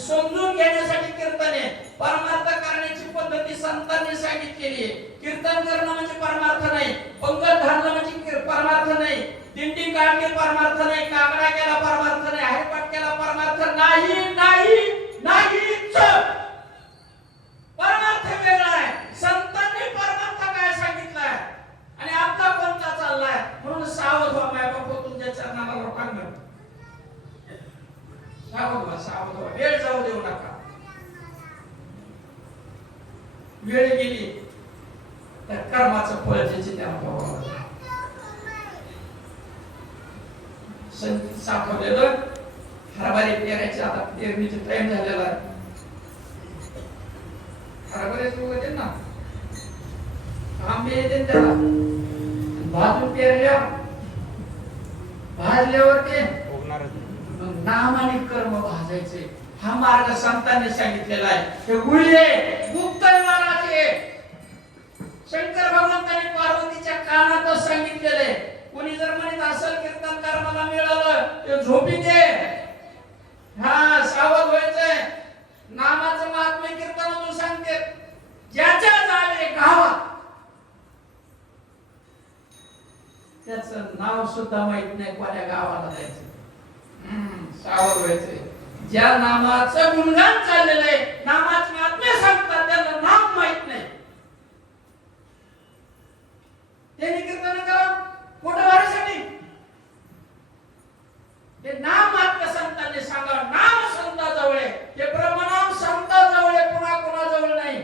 समजून घेण्यासाठी कीर्तन आहे. परमार्थ करण्याची पद्धती संतांनी सांगितलेली आहे. कीर्तन करणं म्हणजे परमार्थ नाही, पंगत घालणं म्हणजे परमार्थ नाही, दिंडी काढणे परमार्थ नाही, काकडा केला परमार्थ नाही, हरिपाठ केला परमार्थ नाही, नाही नाहीच. परमार्थ वेगळा आहे. संतांनी परमार्थ काय सांगितलाय आणि आपला कोणता चाललाय. म्हणून सावध व्हा माय बाप, तुमच्या चरणाला लोटांगण. सावध व्हा, सावध व्हा, वेळ जाऊ देऊ नका. वेळ गेली तर कर्माचं फळ ज्याचे त्याला भोगावं लागेल. साठवलेलं हरभरे पेरायचे आता पेरणीचे टाइम झालेला आहे. हरभरेच उगवते ना, आंबे येते त्याला, भाजून पेरल्यावर भाजल्यावर ते नाम आणि कर्म भाजायचे. हा मार्ग संतांनी सांगितलेला आहे. हे गुळी गुप्त विमानाचे शंकर भगवंतांनी पार्वतीच्या कानातच सांगितलेले. कोणी जर म्हणत असेल कीर्तनकार मला मिळालं ते झोपीत आहे. हा सावध व्हायचंय. नामाचं महात्म्य कीर्तनातून सांगते. ज्याच्या जावे गावात त्याचं नाव सुद्धा माहित नाही, कोण्या गावाला जायचं. सावध व्हायचंय. ज्या नामाचं गुणगान चाललेलं आहे, नामाचं महात्म्य सांगतात, त्याला नाम माहित नाही, त्यांनी कीर्तन करा मोठं वारीसाठी. ते नाम महात्म्य संतांनी सांगा. नाम संताजवळ आहे, ते ब्रह्मनाम संताजवळ आहे, पुन्हा कोणाजवळ नाही.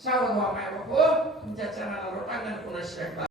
सावध व्हा माय बाप, तुमच्या चरणाला लोटांगण कोणाशी